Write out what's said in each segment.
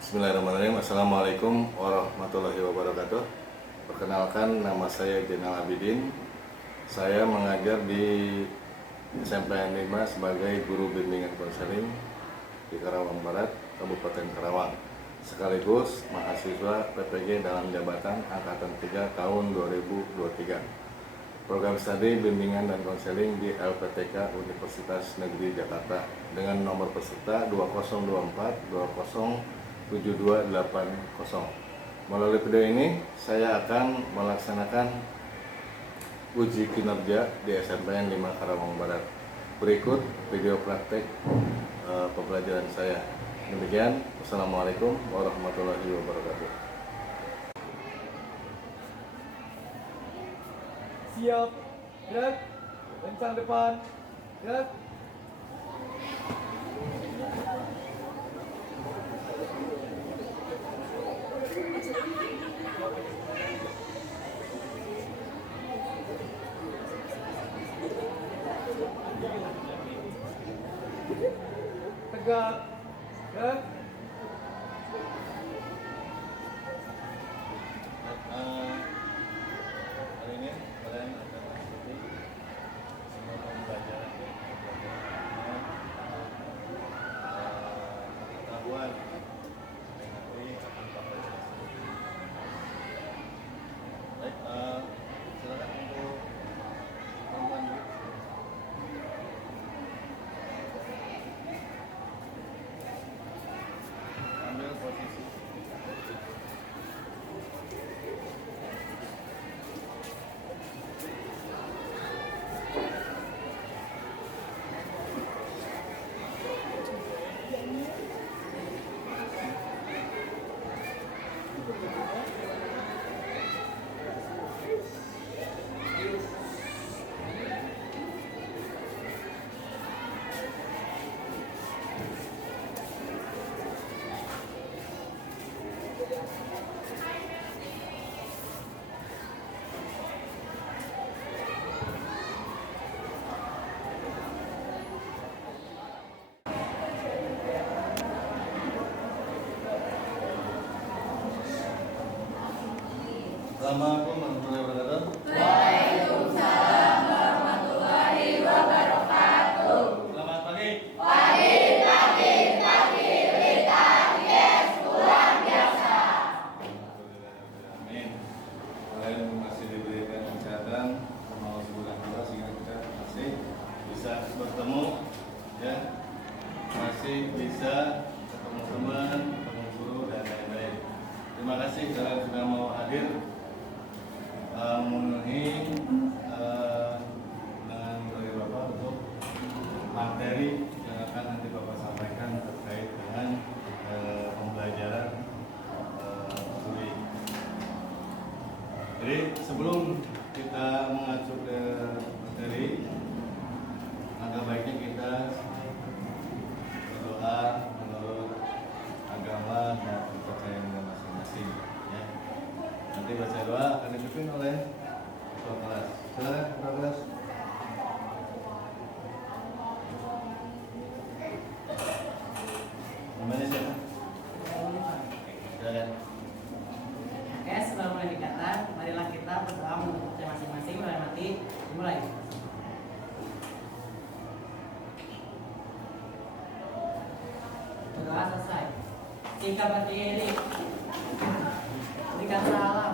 Bismillahirrahmanirrahim. Assalamualaikum warahmatullahi wabarakatuh. Perkenalkan, nama saya Jenal Abidin. Saya mengajar di SMPN 5 sebagai guru bimbingan konseling di Karawang Barat, Kabupaten Karawang. Sekaligus mahasiswa PPG dalam jabatan Angkatan 3 tahun 2023. Program studi bimbingan dan konseling di LPTK Universitas Negeri Jakarta dengan nomor peserta 2024-207280. Melalui video ini saya akan melaksanakan uji kinerja di SMPN 5 Karawang Barat. Berikut video praktek pembelajaran saya. Demikian, wassalamualaikum warahmatullahi wabarakatuh. Siap, gerak, kencang depan, gerak. Tegak, gerak. Hari ini kalian akan mengikuti semua pembelajaran pengetahuan nanti akan Bapak jelaskan. Baik, silakan untuk teman-teman dulu. Ambil posisi. Assalamualaikum warahmatullahi wabarakatuh. Waalaikumsalam warahmatullahi wabarakatuh. Selamat pagi. Pagi, berita, yes, luar biasa. Amin. Kalian masih diberikan kesehatan mau sebulan dua sehingga kita masih bisa bertemu, ya, masih bisa ketemu teman, ketemu guru dan lain-lain. Terima kasih kalian sudah mau hadir memenuhi dengan dari Bapak untuk materi yang akan nanti Bapak sampaikan terkait dengan pembelajaran studi. Jadi sebelum kita mengacu ke materi, agak baiknya kita berdoa menurut agama dan kepercayaan masing-masing, ya. Nanti baca doa akan dipimpin oleh ketua kelas. Silakan ketua kelas. Namanya siapa? Silakan. Oke, sebelum mulai dikata, marilah kita berdoa untuk kita masing-masing. Mulai mati, dimulai. Berdoa selesai. Jika berdiri, berikan salam.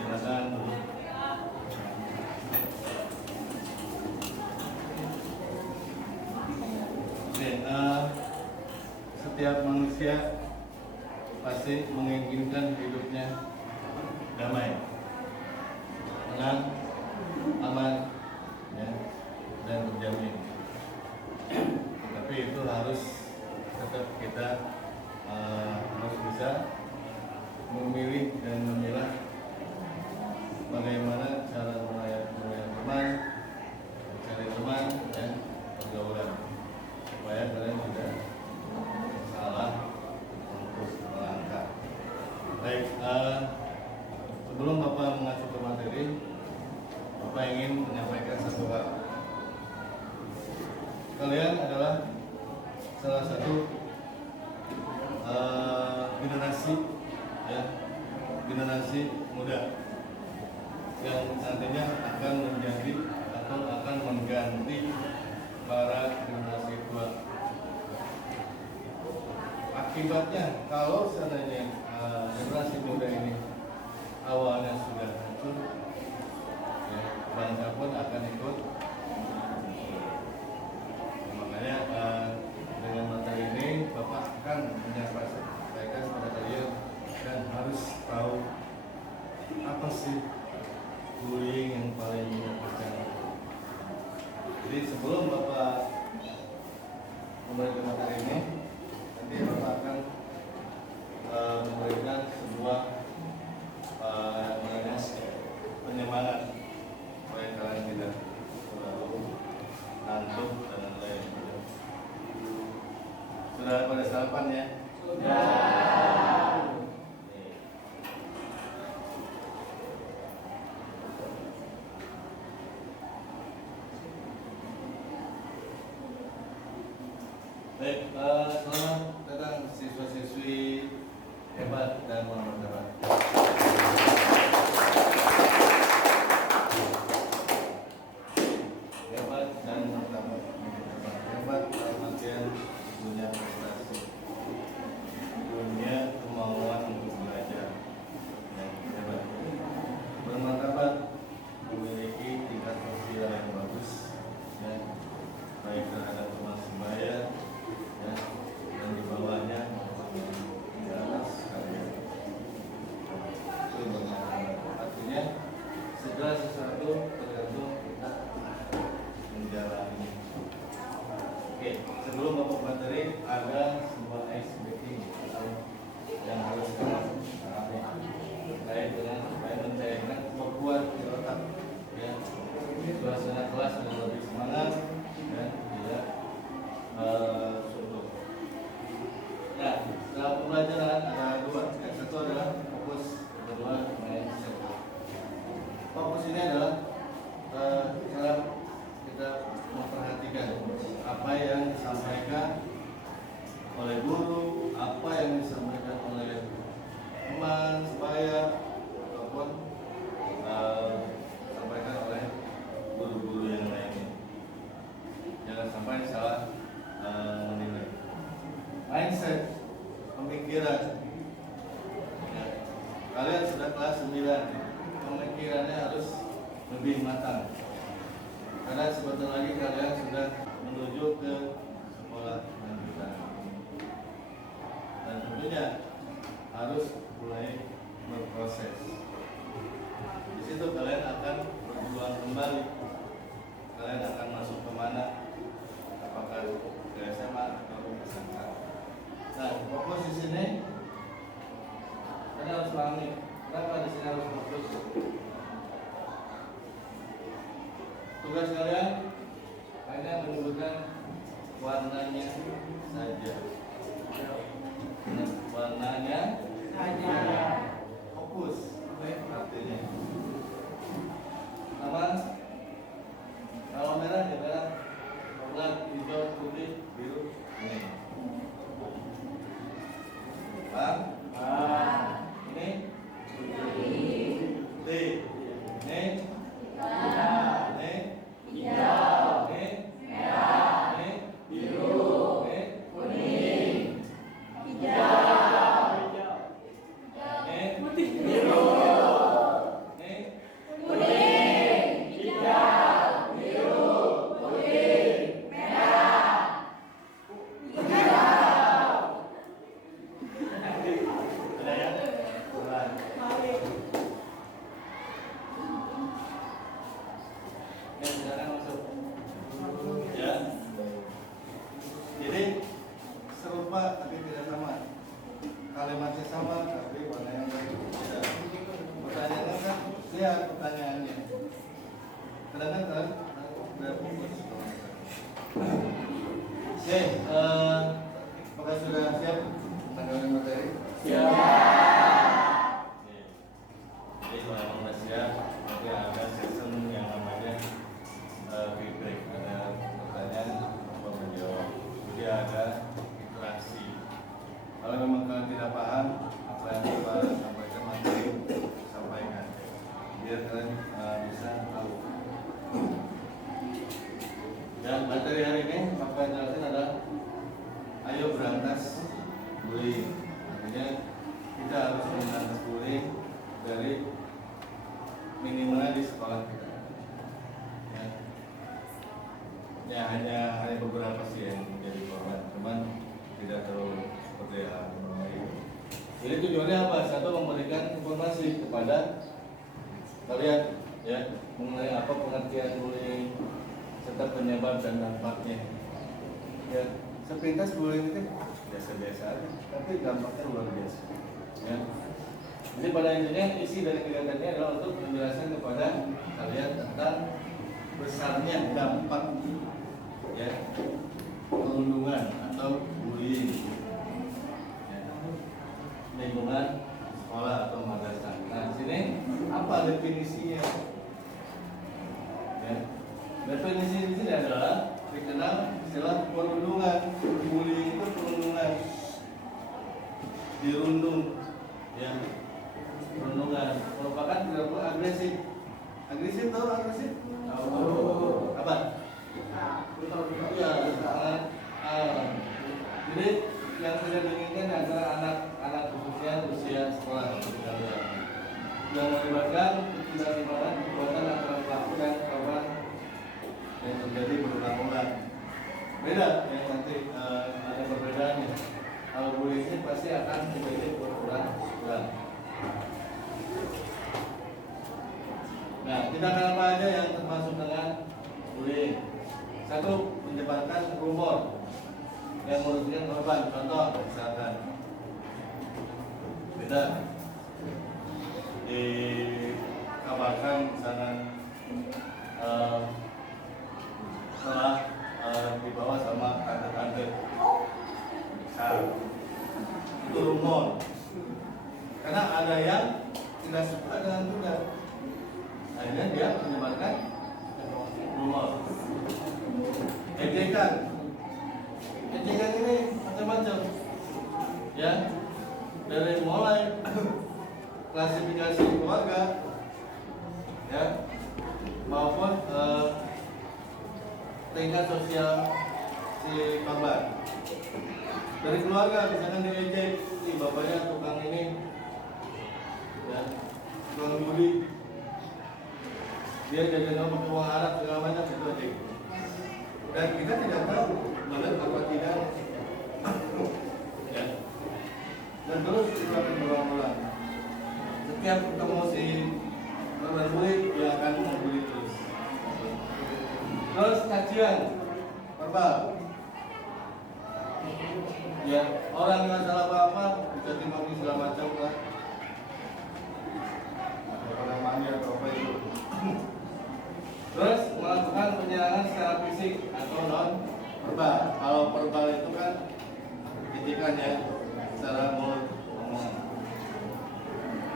Silakan. Oke, setiap manusia pasti menginginkan hidupnya damai, tenang, aman, ya, dan terjamin. Tapi itu harus tetap kita harus bisa memilih dan memilah bagaimana cara melayani teman, mencari teman, dan pergaulan supaya kalian tidak salah untuk melanggar Baik, sebelum Bapak mengacu ke materi, Bapak ingin menyampaikan satu hal. Kalian adalah salah satu generasi, ya, generasi muda yang nantinya akan menjadi atau akan mengganti para generasi tua. Akibatnya, kalau seandainya generasi muda ini awalnya sudah hancur, ya, bangsa pun akan ikut. Makanya dengan materi ini Bapak akan menyampaikan kepada kalian dan harus tahu apa sih bullying yang paling menyakitkan. Jadi sebelum Bapak memberikan materi ini, nanti Bapak akan memberikan sebuah penyemangat supaya kalian tidak terlalu ngantuk dan lain-lain. Sudah pada sarapan ya? Sudah. Baik, selamat datang siswa-siswi hebat dan bermartabat. Hebat dan martabat. Hebat dalam artian punya prestasi, punya kemauan untuk belajar, yang hebat. Bermartabat, memiliki tingkat sosial yang bagus, ya, baik terhadap teman sebaya, ya, dan di bawahnya di atas kalian. Itu bermartabat. Artinya segala sesuatu tergantung kita menjalani. Oke, sebelum Bapak materi ada sebuah ice breaking yang harus kita lakukan terkait dengan supaya mencairkan kekuatan di otak, ya, suasana kelas sudah lebih semangat dan tidak suntuk. Nah, dalam pembelajaran ada dua. Yang satu adalah fokus, yang kedua mindset. Fokus ini adalah cara kita memperhatikan apa yang disampaikan oleh guru, apa yang disampaikan oleh teman sebaya, ataupun disampaikan oleh guru-guru yang lainnya. Jangan sampai salah menilai. Mindset, pemikiran. Ya, kalian sudah kelas 9, pemikirannya harus lebih matang. Karena sebentar lagi kalian sudah menuju ke sekolah lanjutan. Dan tentunya harus mulai berproses. Di situ kalian akan berjuang kembali. Kalian akan masuk kemana? Apakah ke SMA atau ke SMK? Nah, fokus di sini kalian harus pahami. Kenapa di sini harus fokus? Tugas kalian hanya menyebutkan warnanya saja. Warnanya saja. Fokus, artinya. Nama, kalau merah ya merah, coklat, hijau, putih, biru, ini. Bang? Ini? Putih. Ini? Ini? Hijau. Ini? Merah. Ini? Biru. Ini? Kuning. Hijau. Ini? Putih. Biru. Ini? Kuning. Hijau. Biru. Kuning. Merah. Hijau. Ada ya? Ya, silakan masuk. Ya. Jadi serupa tapi tidak sama. Kalimatnya sama tapi warnanya berbeda. Pertanyaannya kan lihat pertanyaannya. Kadang-kadang tidak fokus. Oke, apakah sudah siap menanggapi materi? Siap. tidak paham apa yang Bapak sampaikan, materi sampaikan biar kalian bisa tahu. Dan materi hari ini Bapak jelaskan adalah ayo berantas bullying. Artinya kita harus memberantas bullying dari minimalnya di sekolah kita. Ya hanya beberapa sih yang menjadi korban, cuman tidak terlalu seperti yang lain. Jadi tujuannya apa? Satu, memberikan informasi kepada kalian ya mengenai apa pengertian bullying serta penyebab dan dampaknya. Ya, sepintas bullying itu biasa-biasa aja, tapi dampaknya luar biasa. Ya. Jadi pada intinya isi dari kegiatan ini adalah untuk menjelaskan kepada kalian tentang besarnya dampak ya perundungan atau bullying ya, lingkungan sekolah atau madrasah. Nah, sini apa definisinya? Ya. Definisi di sini adalah dikenal istilah perundungan. Bullying itu perundungan, dirundung, ya, perundungan merupakan perilaku agresif. Agresif tahu agresif? Tahu. Apa? Ya, jadi yang tidak diinginkan adalah anak-anak khususnya usia sekolah yang melibatkan ketidakseimbangan perbuatan antara pelaku dan korban yang terjadi berulang-ulang. Beda ya, nanti ada perbedaannya. Kalau bullying ini pasti akan terjadi berulang-ulang. Nah, tindakan apa aja yang termasuk dengan bullying? Satu, menyebarkan rumor yang merugikan korban. Contoh, misalkan beda dikabarkan misalkan telah dibawa sama tante-tante, itu rumor. Karena ada yang tidak suka dengan juga, akhirnya dia menyebarkan rumor. Ejekan ini macam-macam ya, dari mulai klasifikasi keluarga ya maupun tingkat sosial si korban. Dari keluarga misalkan diejek, si bapaknya tukang ini ya, tukang judi, dia jajan sama uang Arab segala macam, itu aja. Dan kita tidak tahu benar apa tidak ya. Dan terus itu akan berulang-ulang. Setiap ketemu si korban bully, dia akan membuli terus. Terus cacian verbal ya, orang yang salah apa-apa bisa dimaki segala macam lah, apa namanya atau apa itu. Terus melakukan penyerangan secara fisik atau non verbal. Kalau verbal itu kan ejekan ya, secara mulut ngomong.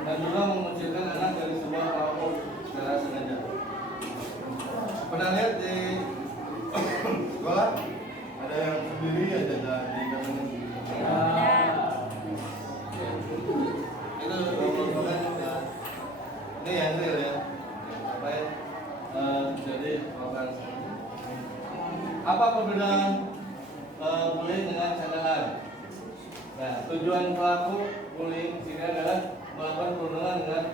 Dan juga mengucilkan anak dari sebuah kelompok secara sengaja. Pernah lihat di sekolah ada yang sendiri ada di katanya. Itu merupakan ini yang real ya. Apa ya? Jadi apa perbedaan bullying dengan candaan? Nah, tujuan pelaku bullying sini adalah melakukan perundungan dengan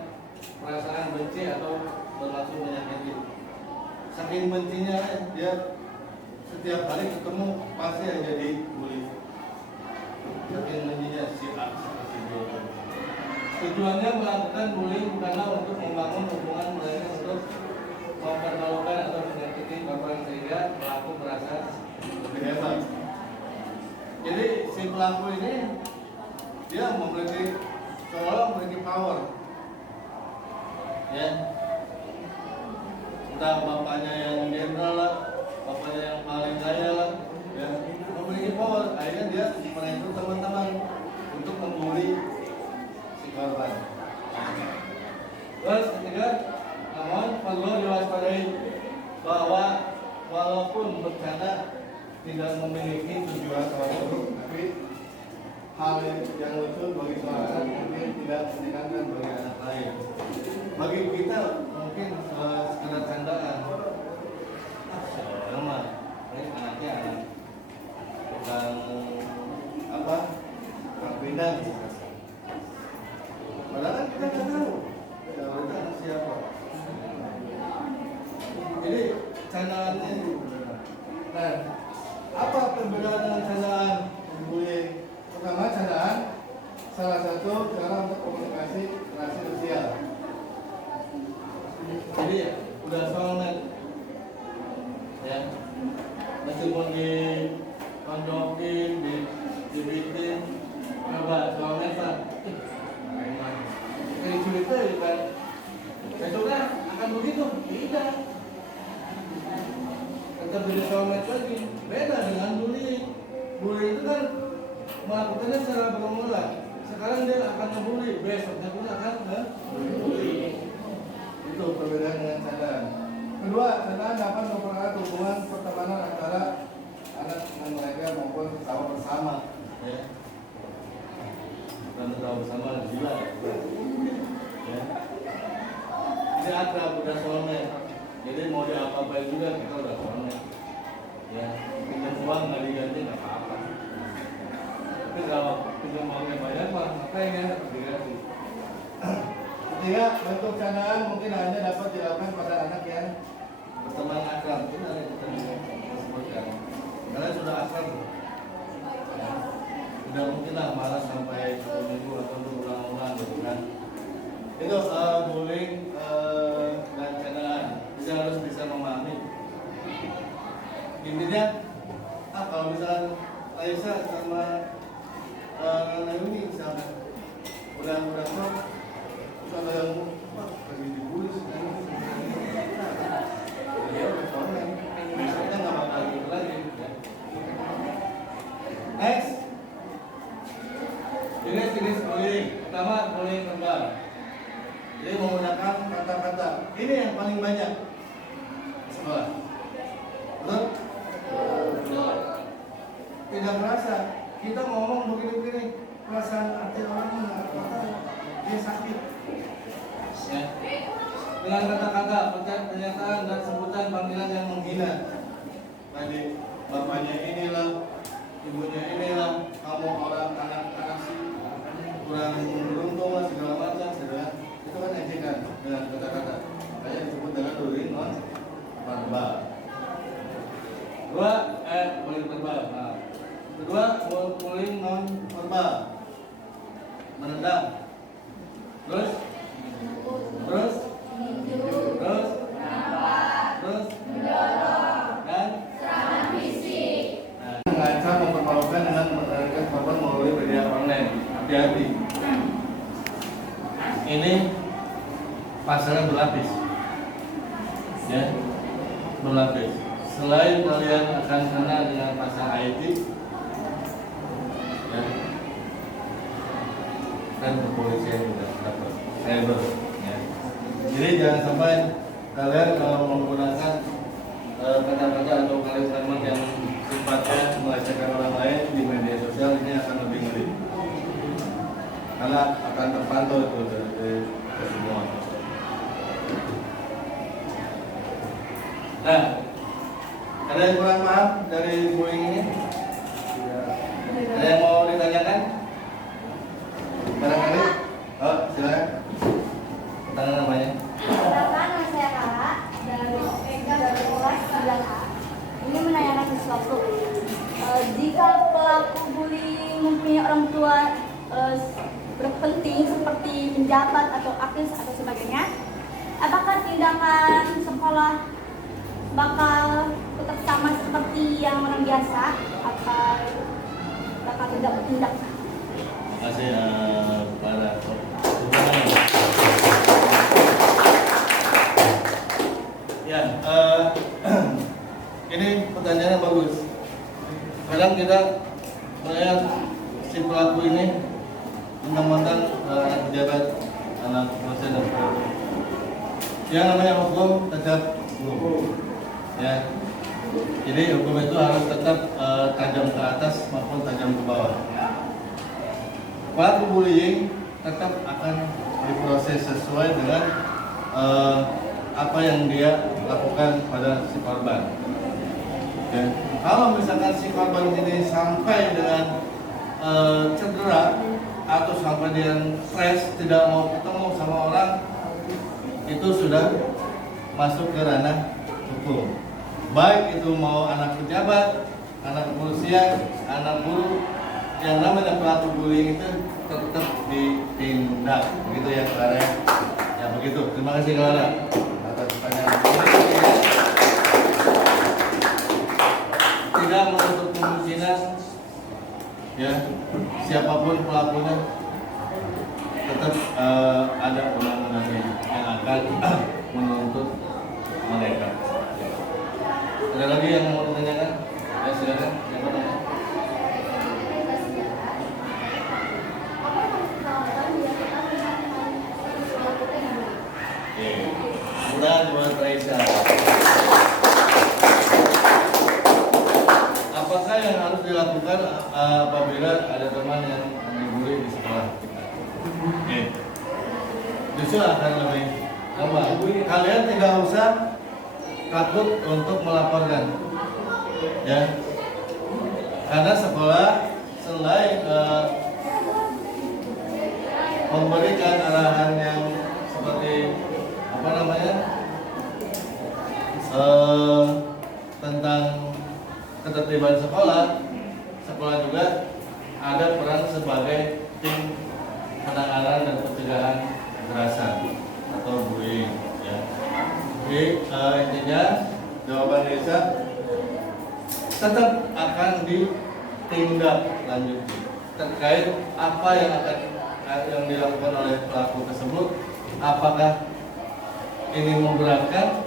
perasaan benci atau bermaksud menyakiti. Saking bencinya dia setiap hari ketemu pasti yang jadi bully. Saking bencinya si A seperti itu. Tujuannya melakukan bullying bukanlah untuk membangun hubungan, melainkan untuk mempermalukan atau menyakiti korban sehingga pelaku merasa lebih hebat. Jadi si pelaku ini dia memiliki seolah memiliki power, ya. Entah bapaknya yang jenderal lah, bapaknya yang paling kaya lah, ya. Memiliki power, akhirnya dia merekrut teman-teman untuk membuli si korban. Terus ketiga, namun perlu diwaspadai bahwa walaupun bercanda tidak memiliki tujuan tertentu, tapi hal yang lucu bagi seorang anak mungkin tidak menyenangkan bagi anak lain. Bagi kita mungkin sekedar candaan. Seorang mah, anaknya anak bukan apa, orang pindah misalkan. Padahal kan kita nggak tahu ya itu anak siapa. Jadi candaannya. Nah, apa perbedaan dengan candaan bullying? Pertama, candaan salah satu cara untuk komunikasi relasi sosial. Jadi ya, udah soalnya ya, meskipun di tonjokin, dibikin, coba soalnya kan, kayak cerita ya kan, besoknya akan begitu, tidak. Tetap jadi soulmate lagi, beda dengan bullying. Bullying itu kan melakukannya secara berulang. Sekarang dia akan ngebully, besoknya pun akan ngebully. Itu perbedaan dengan candaan. Kedua, candaan dapat mempererat hubungan pertemanan antara anak dengan mereka maupun ketawa bersama. Ya. Bukan ketawa bersama, gila. Ya. Ini akrab, udah soulmate. Jadi mau diapa-apain juga kita udah connect. Ya, pinjam uang nggak diganti nggak apa-apa. Tapi kalau pinjam uangnya banyak mah ngapain ya diganti. Ketiga, bentuk candaan mungkin hanya dapat dilakukan pada anak yang berteman akrab. Ini ada kita sebutkan. Karena sudah akrab. Ya. Udah mungkin lah malas sampai 1 minggu atau berulang-ulang gitu kan. Itu bullying dan candaan. Kita harus bisa memahami. Intinya, kalau misalnya Aisyah sama Naomi misalnya udah klop, terus ada yang lagi dibully sekarang, dia udah komen, misalnya nggak bakal gitu lagi. Ya. Next, jenis bullying. Pertama, bullying verbal. Jadi menggunakan kata-kata. Ini yang paling banyak di sekolah. Betul? Tidak merasa. Kita ngomong begini-begini, perasaan hati orang nggak tahu. Dia sakit. Ya. Dengan kata-kata, pernyataan dan sebutan panggilan yang menghina. Tadi bapaknya inilah, ibunya inilah, kamu orang anak-anak sih kurang beruntung lah segala macam, segala. Itu kan ejekan dengan kata-kata. Kayak disebut dengan bullying non verbal. Bullying verbal. Nah. Kedua, bullying non verbal. Menendang. Terus dan Serangan fisik. mengancam, mempermalukan dengan mengendalikan korban melalui media online. Hati-hati. Ini pasarnya berlapis, ya, berlapis. Selain kalian akan kena dengan pasar IT, ya, kan kepolisian juga dapat cyber, ya. Jadi jangan sampai kalian kalau menggunakan kata-kata atau kalimat yang sifatnya melecehkan orang lain di media sosial, ini akan lebih ngeri. Karena akan terpantau itu dari semua. Nah, ada yang kurang paham dari bullying ini? Ada yang mau ditanyakan? Barangkali? Oh, silakan. Tanya namanya. Perkenalkan, nama saya Kara dari kelas 9A. Ini menanyakan sesuatu. Jika pelaku bullying mempunyai orang tua berpenting seperti penjabat atau artis atau sebagainya, apakah tindakan sekolah bakal tetap sama seperti yang orang biasa atau bakal tidak bertindak? Terima kasih para ya, ini pertanyaannya bagus. Kadang kita melihat si pelaku ini mentang-mentang anak pejabat, anak dosen, yang namanya hukum tetap hukum, ya. Jadi hukum itu harus tetap tajam ke atas maupun tajam ke bawah. pelaku bullying tetap akan diproses sesuai dengan apa yang dia lakukan pada si korban. Ya. Kalau misalkan si korban ini sampai dengan cedera atau sampai dia stres, tidak mau ketemu sama orang, itu sudah masuk ke ranah hukum. Baik itu mau anak pejabat, anak kepolisian, anak guru, yang namanya pelaku bullying itu tetap ditindak, begitu ya Clara? Ya begitu. Terima kasih Clara atas pertanyaan ini. Tidak menutup kemungkinan ya siapapun pelakunya tetap ada undang-undangnya yang akan menuntut mereka. Ada lagi yang mau ditanyakan? Ya silakan. Siapa namanya? Oke. Mudah buat Raisa. Apakah yang harus dilakukan apabila ada teman yang dibully di sekolah kita? Oke. Justru akan lebih gampang. Kalian tidak usah takut untuk melaporkan, ya. Karena sekolah selain memberikan arahan yang seperti apa namanya tentang ketertiban sekolah, sekolah juga ada peran sebagai tim penanganan dan pencegahan kekerasan atau bullying. Ya. Jadi intinya jawaban Desa tetap akan ditindaklanjuti terkait apa yang dilakukan oleh pelaku tersebut, apakah ini memberatkan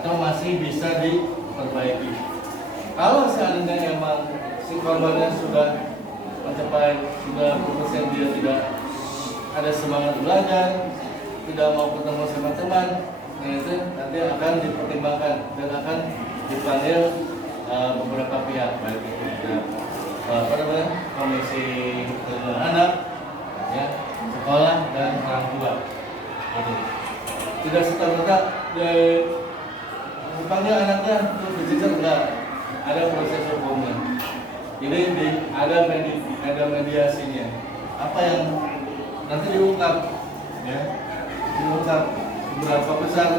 atau masih bisa diperbaiki. Kalau seandainya memang si korbannya sudah mencapai 90% dia tidak ada semangat belajar, tidak mau ketemu sama teman, nah itu nanti akan dipertimbangkan dan akan dipanggil beberapa pihak, baik itu komisi perlindungan anak, ya, sekolah dan orang tua. Tidak serta-merta dipanggil anaknya untuk dijejer, enggak, ada proses hukumnya. Jadi ada mediasinya. Apa yang nanti diungkap, ya, diungkap berapa besar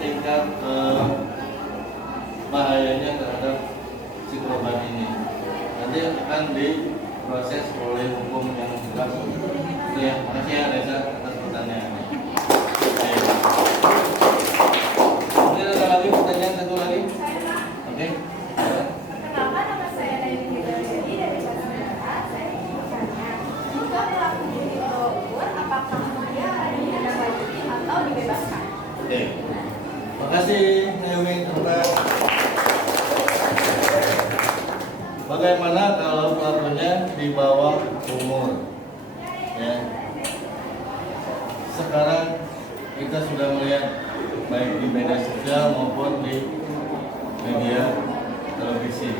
tingkat bahayanya terhadap si korban ini. Nanti akan diproses oleh hukum yang berlaku. Ya, makasih ya Reza atas pertanyaannya. Mungkin ada lagi pertanyaan satu lagi? Oke. Kenapa nama saya dari Jadi dari Basara? Saya ingin bertanya, jika pelaku bullying tersebut, apakah dia akan ditindaklanjuti atau dibebaskan? Oke. Makasih Naomi Tentang. Bagaimana kalau pelakunya di bawah umur? Ya. Sekarang kita sudah melihat baik di media sosial maupun di media televisi.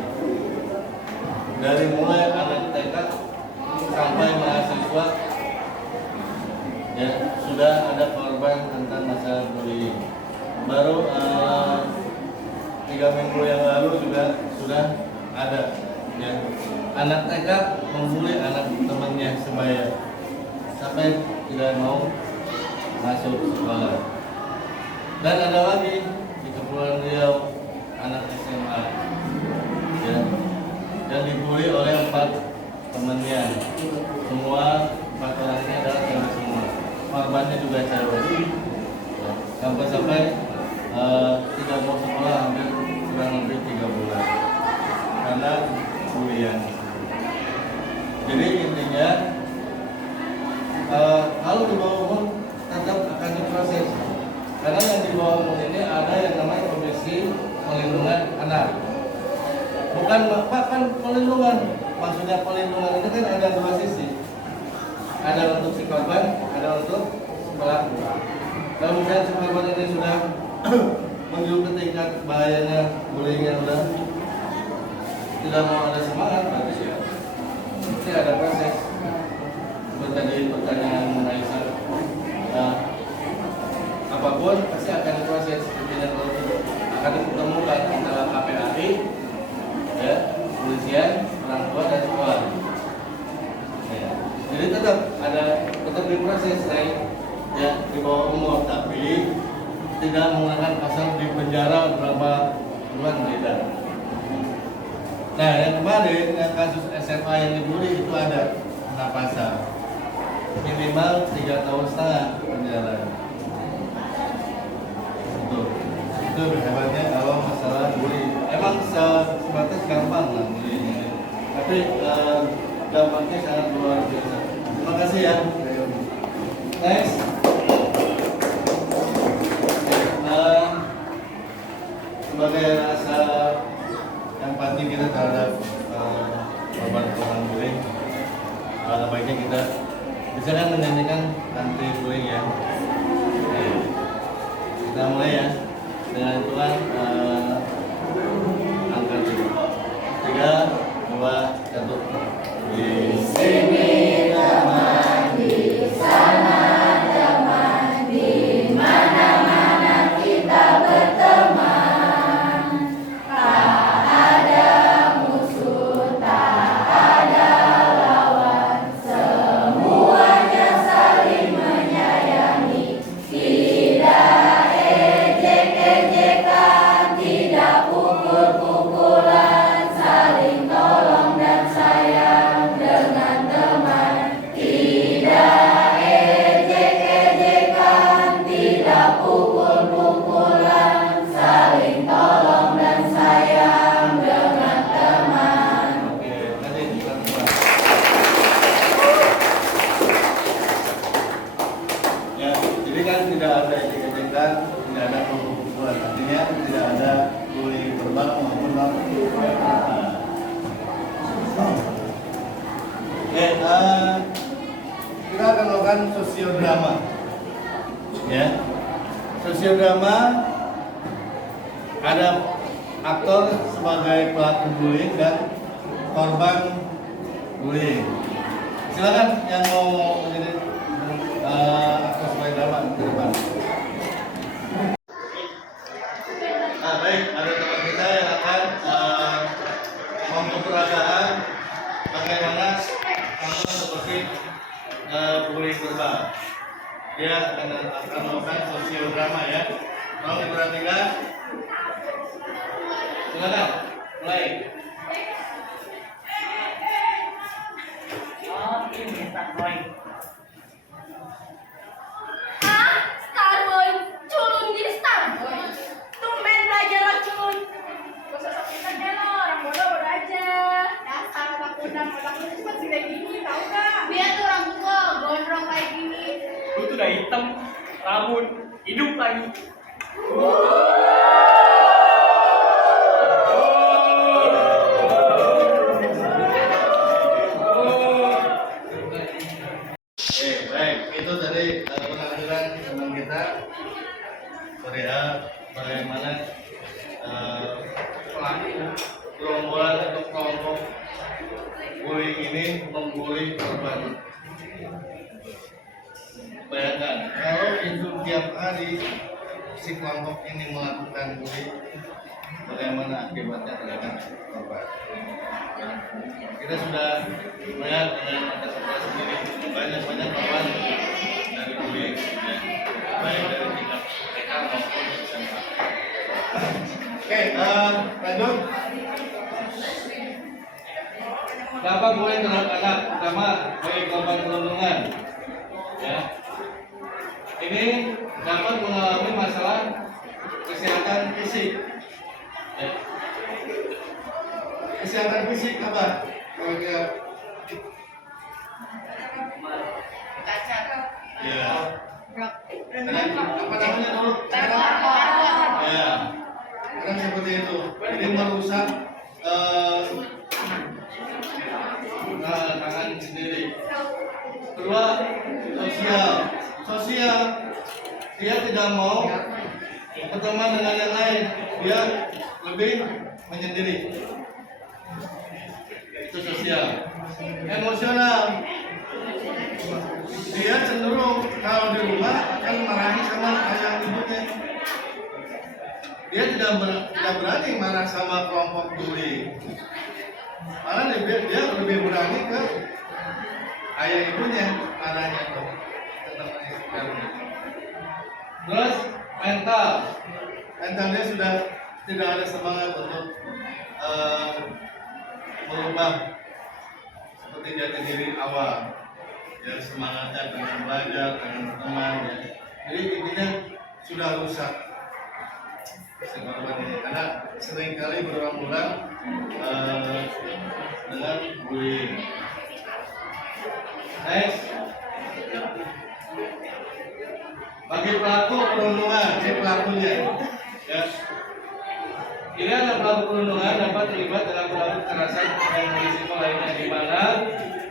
Dari mulai anak TK sampai mahasiswa, ya sudah ada korban tentang masalah bullying. Baru 3 minggu yang lalu juga sudah ada. Ya, anak TK membuli anak temannya sebaya sampai tidak mau masuk sekolah. Dan ada lagi di Kepulauan Riau anak SMA, ya, yang dibully oleh 4 temannya. Semua 4 orangnya adalah cewek semua. Korbannya juga cewek. Ya, sampai tidak mau sekolah hampir kurang lebih 3 bulan karena bulian. Jadi intinya kalau di bawah umur tetap akan diproses, karena yang di bawah umur ini ada yang namanya Komisi Perlindungan Anak. Bukan kan pelindungan, maksudnya pelindungan itu kan ada 2 sisi, ada untuk si korban, ada untuk pelaku. Kalau misalnya si korban ini sudah menuju ke tingkat bahayanya bullyingnya udah tidak mau ada semangat, berarti ya mesti ada proses tadi pertanyaan mengenai apapun pasti akan diproses tidak akan ditemukan antara KPAI, ya, kepolisian, orang tua dan sekolah. Ya. Jadi tetap diproses ya di bawah umur, tapi tidak menggunakan pasal di penjara berapa bulan tidak. Nah, yang kemarin yang kasus SMA yang dibully itu ada kena pasal minimal 3,5 tahun penjara. Itu hebatnya kalau masalah bully. Emang sebatas gampang lah bully ini, tapi dampaknya sangat luar biasa. Terima kasih ya. Next. Sebagai rasa empati kita terhadap korban bullying, baiknya kita bisa kan menyanyikan anti bullying ya. Kita mulai ya dengan hitungan angka 3, 2, 1. Di sini teman, di sana teman, di mana-mana kita berteman. Tak ada musuh, tak ada lawan, semuanya saling menyayangi. Tidak ejek-ejekan, tidak pukul-pukulan, saling tolong dan sayang dengan teman. Tidak ejek-ejekan, tidak pukul-pukulan, saling tolong dan sayang dengan teman. Oke, tadi teman-teman. Ya, jadi kan tidak ada ejek-ejekan, tidak ada pukul-pukulan, artinya tidak ada bullying verbal maupun non-verbal. Oke, kita akan melakukan sosiodrama. Ya, sosiodrama ada aktor sebagai pelaku bullying dan korban bullying. Silakan yang mau menjadi aktor sebagai drama ke depan. Baik, ada teman kita yang akan memprakarakan bagaimana contoh seperti bullying verbal. Dia akan melakukan sosiodrama ya. Mau diperhatikan? Silakan, mulai. Ini Starboy. Starboy, culun jadi Starboy. Tumben belajar lo culun. Gak usah sok pintar deh lo, orang bodoh aja. Dasar otak udang cuma segede gini, tau gak? Dia tuh orang tua, gondrong kayak gini. Lu tuh udah hitam, rambut, hidup lagi. Baik, itu tadi penampilan teman kita. Sorry ya, bagaimana pelaku gerombolan atau kelompok bullying ini membuli korban. Bayangkan, kalau itu tiap hari si kelompok ini melakukan bullying, bagaimana akibatnya terhadap korban. Kita sudah melihat dengan mata kita sendiri banyak korban dari bullying, ya, baik dari tingkat TK maupun SMA. Oke, lanjut. Kenapa bullying terhadap anak, pertama bagi korban perundungan, ya, ini dapat mengalami masalah kesehatan fisik. Ya. Kesehatan fisik apa? Kalau dia ya. Apa namanya dulu? Ya. Kadang seperti itu. Ini merusak tangan sendiri. Kedua, sosial. Dia tidak mau berteman dengan yang lain. Dia lebih menyendiri. Itu sosial. Emosional. tidak berani marah sama kelompok bully. Malah dia lebih berani ke ayah ibunya marahnya tuh. Terus mentalnya sudah tidak ada semangat untuk merubah seperti jati diri awal. Ya, semangatnya dengan belajar, dengan teman, ya. Jadi intinya sudah rusak si korban ini karena seringkali berulang-ulang dengan bullying. Next, bagi pelaku perundungan, ini pelakunya, ya. Ini ada pelaku perundungan dapat terlibat dalam perilaku kekerasan yang berisiko lainnya di mana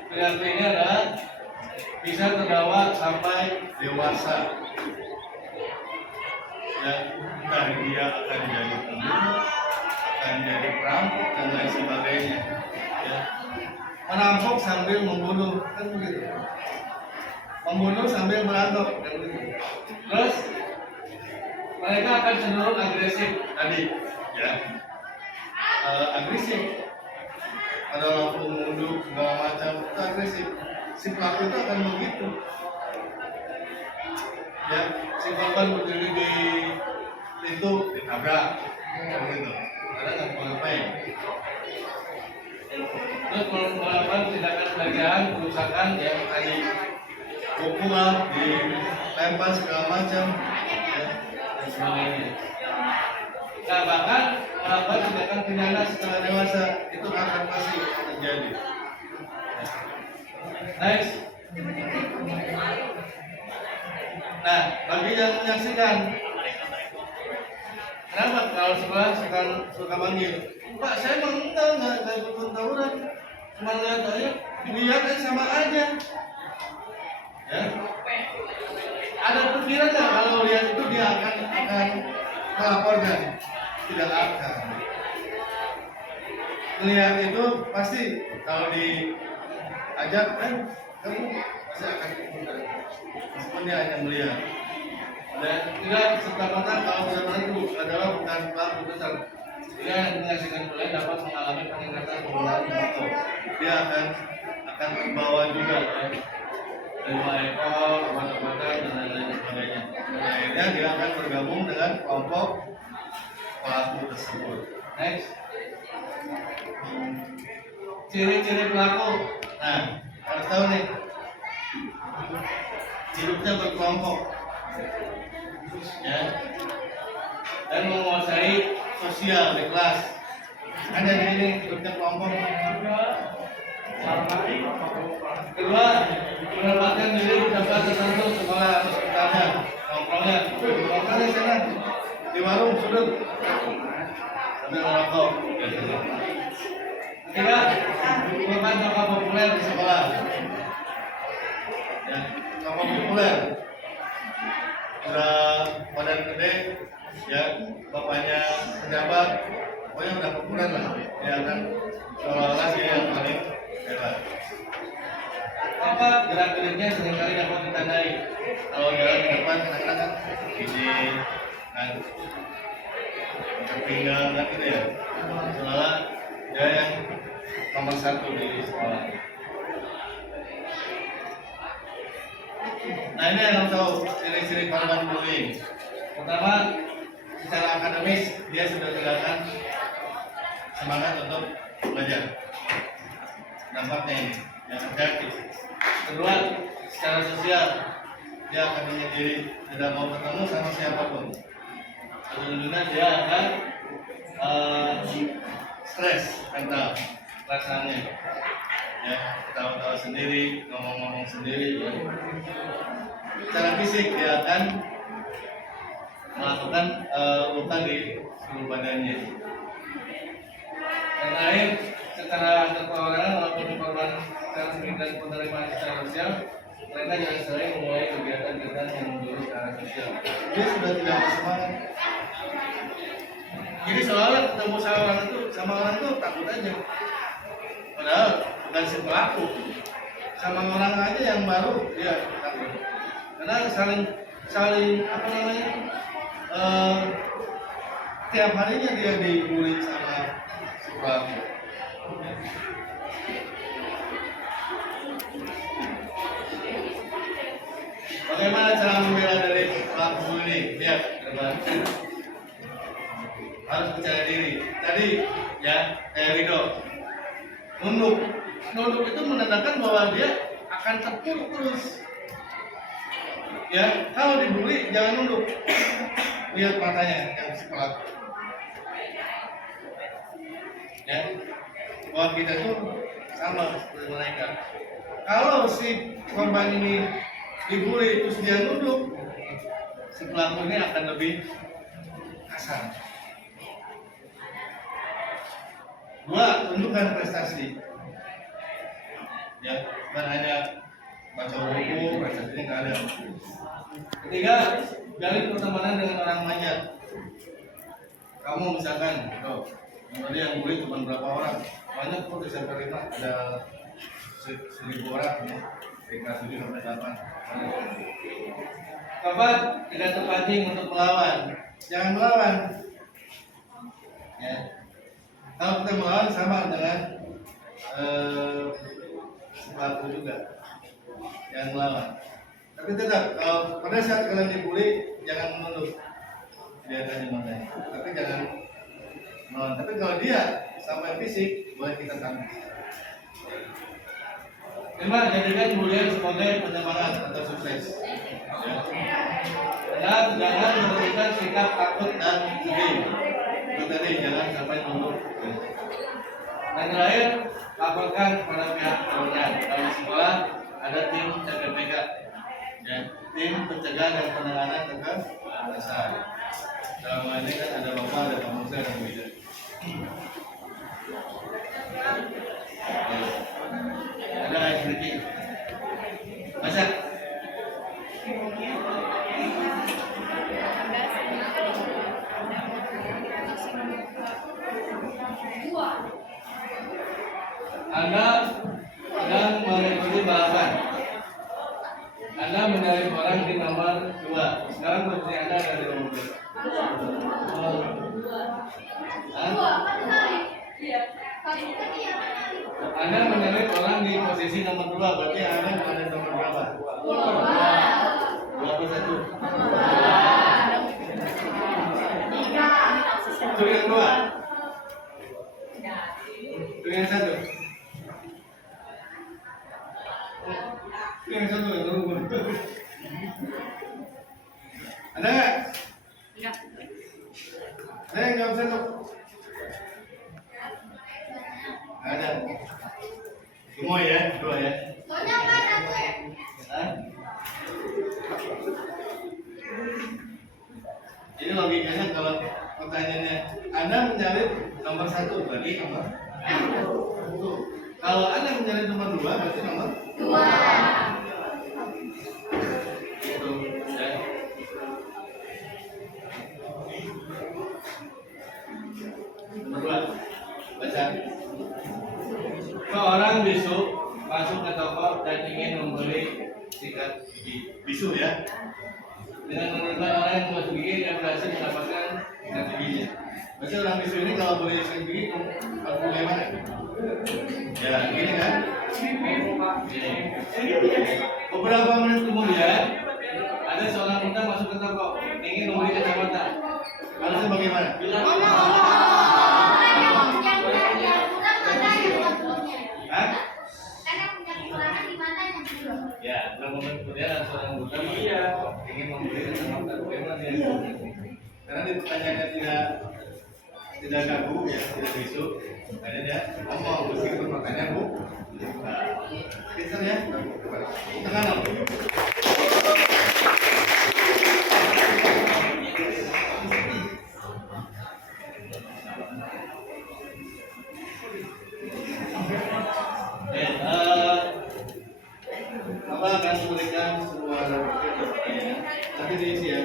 perilakunya adalah bisa terbawa sampai dewasa. Ya, entah dia akan jadi pembunuh, akan jadi perampok dan lain sebagainya. Ya. Merampok sambil membunuh, kan begitu. Membunuh sambil merampok, kan begitu. Terus mereka akan cenderung agresif tadi, ya. Agresif. Ada langsung menunduk segala macam, itu agresif. Si pelaku itu akan begitu. Ya, si korban berdiri di pintu ditabrak, begitu. Karena nggak mau ngapain. Terus melakukan tindakan pelecehan, perusakan, ya tadi pukul, dilempar segala macam, ya, dan sebagainya. Nah, bahkan melakukan tindakan pidana setelah dewasa itu akan pasti terjadi. Next. Nah, bagi yang menyaksikan, kenapa kalau sekolah suka manggil, Pak, saya mau nggak ikut tawuran, cuma lihat aja, dilihat aja sama aja. Ya. Ada pikiran nggak kalau lihat itu dia akan melaporkan? Tidak akan. Melihat itu pasti kalau diajak kamu pasti akan ikut. Meskipun dia hanya melihat. Dan tidak serta-merta kalau benar-benar itu adalah bukan pelaku besar. Dia yang menyaksikan kalian dapat mengalami peningkatan penggunaan motor. Dia akan terbawa juga, ya. Terima ekor, obat-obatan dan lain-lain sebagainya. Dan akhirnya dia akan bergabung dengan kelompok pelaku tersebut. Next. Ciri-ciri pelaku. Nah, harus tahu nih. Hidupnya berkelompok, ya, dan menguasai sosial di kelas. Ada di sini hidupnya kelompok. Kedua, menempatkan diri di tempat tertentu sekolah atau sekitarnya, nongkrongnya di sana, di warung sudut, sambil merokok. Ketiga, merupakan tokoh populer di sekolah. Ya, tokoh populer, udah badan gede, ya, bapaknya pejabat, pokoknya udah populer lah, dia kan seolah-olah dia yang paling hebat. Apa gerak-geriknya seringkali dapat ditandai. Kalau jalan di depan kadang-kadang ini, kan, pinggang, kan gitu ya. Seolah dia yang nomor satu di sekolah. Nah, ini yang harus tahu ciri-ciri korban bullying. Pertama, secara akademis dia sudah kehilangan semangat untuk belajar. Dampaknya ini yang negatif. Kedua, secara sosial dia akan menyendiri, tidak mau ketemu sama siapapun. Ujung-ujungnya dia akan stres mental rasanya. Ya, tahu-tahu sendiri, ngomong-ngomong sendiri, ya. Secara fisik dia akan melakukan luka di seluruh badannya. Dan terakhir, secara perorangan walaupun korban secara sendiri dan penerimaan secara sosial, mereka jangan sering memulai kegiatan-kegiatan yang menjurus ke arah sosial. Dia sudah tidak bersemangat. Jadi seolah ketemu sama orang itu takut aja. Padahal bukan si pelaku, sama orang aja yang baru dia takut. Karena saling apa namanya, tiap harinya dia dibully sama si pelaku. Bagaimana cara membela dari pelaku ini? Lihat, teman. Harus percaya diri. Tadi ya, kayak Rido, nunduk. Nunduk itu menandakan bahwa dia akan terpuruk terus. Ya, kalau dibully jangan nunduk. Lihat matanya yang si pelaku. Ya, bahwa kita tuh sama seperti mereka. Kalau si korban ini dibully terus dia nunduk, si pelaku ini akan lebih kasar. Dua, tunjukkan prestasi. Ya, bukan hanya baca buku, prestasinya nggak ada. Ketiga, jalin pertemanan dengan orang banyak. Kamu misalkan, tadi yang bully cuma berapa orang? Banyak kok di SMP 5 ada 1000 orang ya. Tingkat 7 sampai 8. Keempat, tidak terpancing untuk melawan. Jangan melawan. Ya. Kalau kita melawan sama dengan pelaku juga. Jangan melawan. Tapi tetap, kalau pada saat kalian dibully, jangan menunduk. Biarkan matanya. Tapi jangan melawan. Tapi kalau dia sampai fisik, boleh kita tangkap. 5. Jadikan bulian sebagai penyemangat atau sukses. Ya. Dan jangan memberikan sikap takut dan sedih. Itu tadi jangan sampai nunduk. Dan terakhir, laporkan kepada pihak berwenang. Kalau sekolah ada tim TPPK, ya, tim pencegah dan penanganan kekerasan. Dalam hal ini kan ada bapak, ada pemuda, dan beda. Ada air sedikit. Masak. Anda sedang mengikuti bahasan. Anda mencari orang di nomor 2. Sekarang posisi Anda ada di nomor 2. Anda menarik orang di posisi nomor 2, berarti Anda ada di nomor berapa? 21. Itu yang 2. Itu yang 1. Itu yang 1 yang nomor 2. Ada nggak? Enggak. Ada yang jawab 1? Ada. Semua ya, 2 ya. Hah? Jadi logikanya kalau pertanyaannya Anda mencari nomor 1 berarti nomor 1. Kalau Anda mencari nomor 2 berarti nomor 2. Gitu ya. Nomor 2. Baca. Seorang bisu masuk ke toko dan ingin membeli sikat gigi. Bisu ya. Dengan menurunkan orang yang masuk gigi, dia berhasil mendapatkan sikat giginya. Maksudnya orang bisu ini kalau beli sikat gigi, harus beli mana? Ya, gini kan? Gini. Beberapa menit kemudian, ada seorang wanita masuk ke toko, ingin membeli kacamata. Harusnya bagaimana? Ya, beberapa menit kemudian ada seorang buta ingin membeli kacamata. Bagaimana dia? Karena ditanyakan tidak kaku ya, tidak bisu. Makanya dia ngomong meskipun pertanyaan bu. Pintar ya. Tengah dong. Apa akan memberikan sebuah pertanyaan? Nanti diisi ya.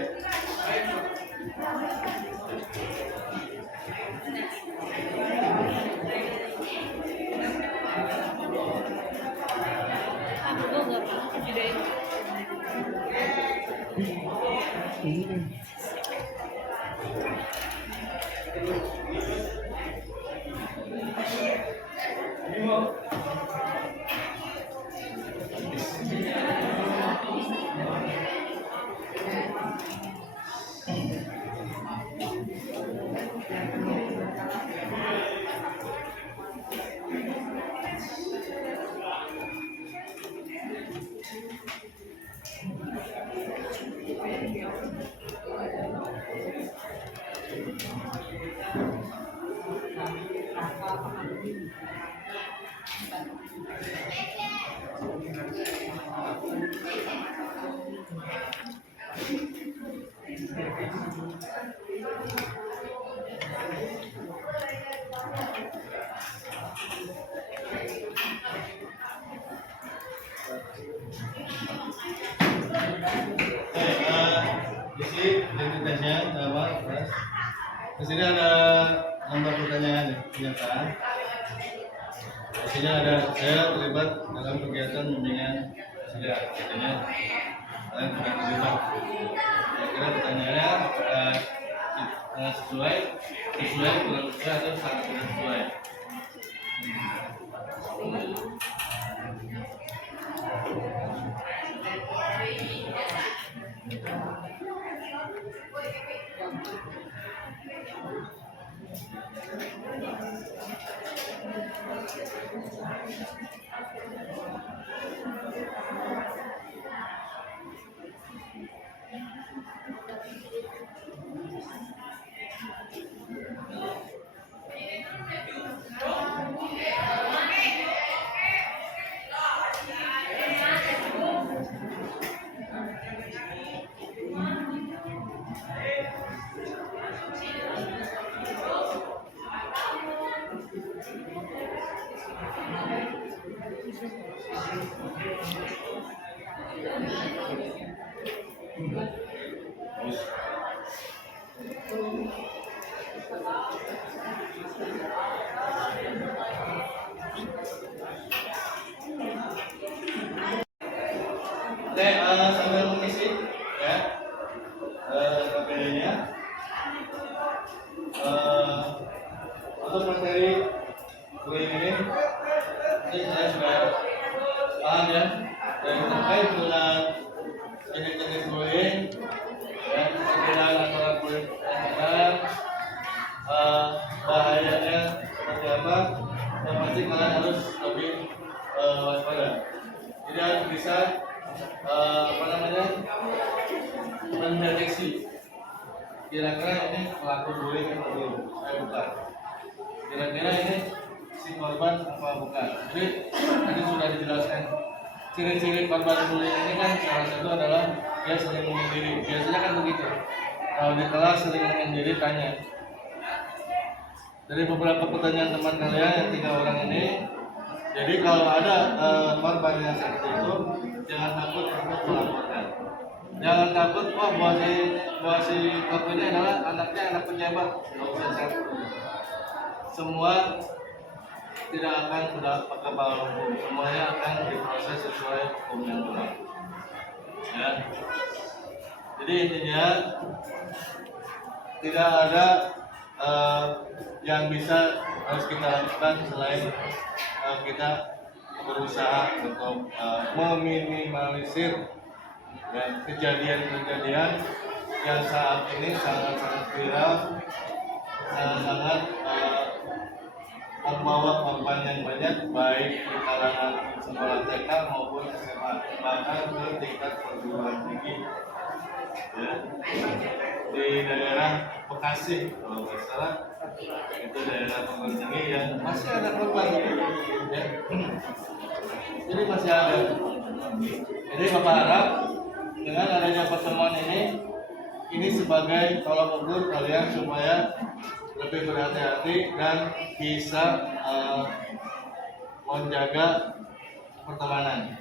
pertanyaan, nama, Mas. Di sini ada nomor pertanyaan pernyataan. Di sini ada saya terlibat dalam kegiatan bimbingan sidang. Katanya kalian sudah terlibat. Kira-kira pertanyaannya apakah sesuai kurang sesuai atau sangat tidak sesuai? Oke, sambil mengisi ya KPI-nya. Untuk materi kuliah ini saya sudah paham ya, dan terkait dengan jenis-jenis bullying dan perbedaan antara bullying dan bahayanya seperti apa, yang pasti kalian harus lebih waspada. Tidak bisa mendeteksi kira-kira ini pelaku bullying atau belum, bukan. Kira-kira ini si korban apa bukan. Jadi tadi sudah dijelaskan ciri-ciri korban bullying ini kan salah satu adalah dia sering menyendiri. Biasanya kan begitu. Kalau di kelas sering menyendiri, tanya. Dari beberapa pertanyaan teman kalian yang 3 orang ini, jadi kalau ada korban yang seperti itu, jangan takut untuk melaporkan. Jangan takut, bahwa si pelaku ini adalah anaknya anak pejabat. Nggak usah takut. Semua tidak akan pakai bawah hukum. Semuanya akan diproses sesuai hukum yang berlaku. Ya. Jadi intinya tidak ada yang bisa harus kita lakukan selain kita berusaha untuk meminimalisir kejadian-kejadian yang saat ini sangat-sangat viral, sangat membawa korban yang banyak, baik di kalangan sekolah TK maupun SMA, bahkan ke tingkat perguruan tinggi. Ya. Di daerah Bekasi kalau nggak salah, itu daerah perguruan tinggi yang masih ada korban ya. Jadi masih ada. Jadi Bapak harap dengan adanya pertemuan ini sebagai tolak ukur kalian supaya lebih berhati-hati dan bisa menjaga pertemanan.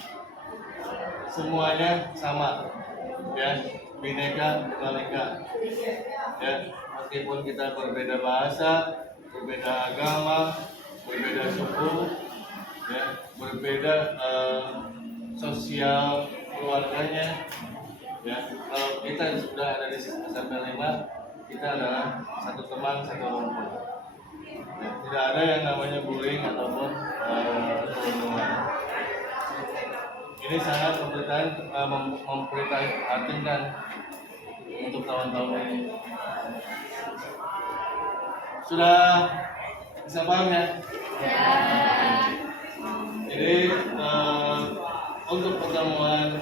Semuanya sama, ya, bineka tunggal ika. Ya, meskipun kita berbeda bahasa, berbeda agama, berbeda suku, ya, berbeda sosial keluarganya, ya, kalau kita sudah ada di SMP 5, kita adalah satu teman, satu rumpun. Ya, tidak ada yang namanya bullying ataupun perundungan. Ini sangat memprihatinkan untuk tahun-tahun ini. Sudah bisa paham ya? Ya. Jadi untuk pertemuan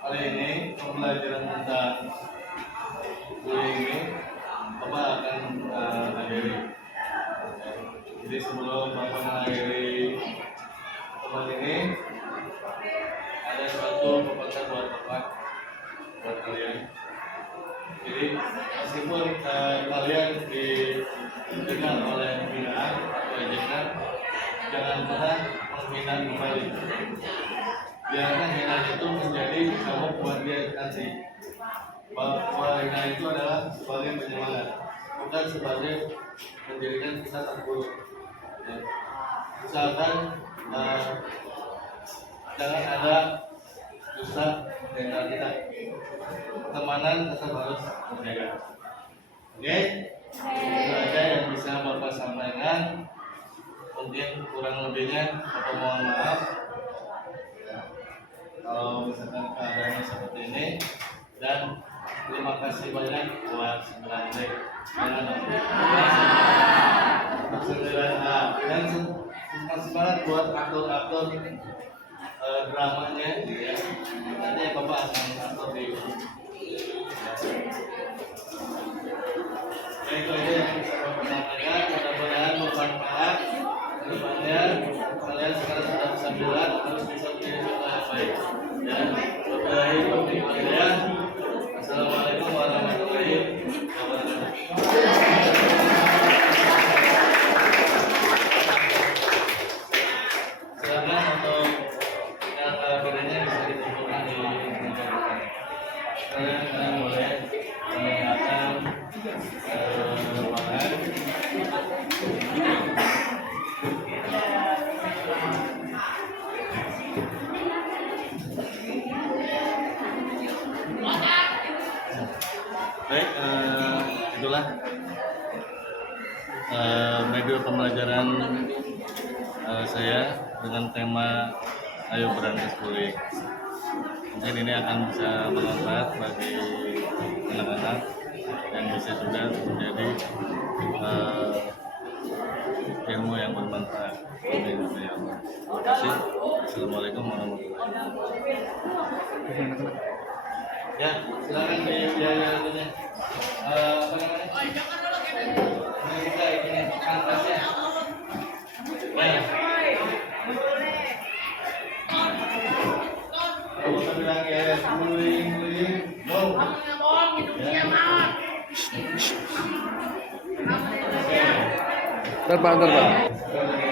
kali ini, pembelajaran tentang bullying ini, Bapak akan akhiri. Jadi sebelum Bapak mengakhiri pertemuan ini, ada suatu pepatah buat Bapak, buat kalian. Jadi meskipun kalian didengar oleh hinaan atau ejekan, jangan pernah menghina kembali. Biarkan hinaan itu menjadi jadi kamu buat dia nanti. Poinnya itu adalah sebagai penyemangat, bukan sebagai menjadikan kita terpuruk. Ya. Misalkan jangan ada dusta di antara kita. Pertemanan tetap harus dijaga. Oke? Itu aja yang bisa Bapak sampaikan. Mungkin kurang lebihnya Bapak mohon maaf. Ya. Kalau misalkan keadaannya seperti ini, dan terima kasih banyak buat 9D dan semangat buat aktor-aktor dramanya ya. Nanti Bapak akan atur di itu aja yang bisa Bapak sampaikan. Mudah-mudahan bermanfaat kedepannya. Kalian sekarang sudah bisa bilang harus bisa menjadi contoh yang baik dan wabillahi taufiq wal hidayah. Assalamualaikum warahmatullahi wabarakatuh. Silakan untuk data bedanya bisa dikumpulkan di ruangan. Kalian boleh meninggalkan ruangan. Baik, itulah media pembelajaran saya dengan tema Ayo Berantas Bullying. Mungkin ini akan bisa bermanfaat bagi anak-anak dan bisa juga menjadi ilmu yang bermanfaat. Terima kasih. Assalamualaikum warahmatullahi wabarakatuh. Ya, silakan biaya itunya. Apa namanya? Ini kita ini kanvasnya. Ya. Kamu bilang ya, guling. No. Ntar Pak.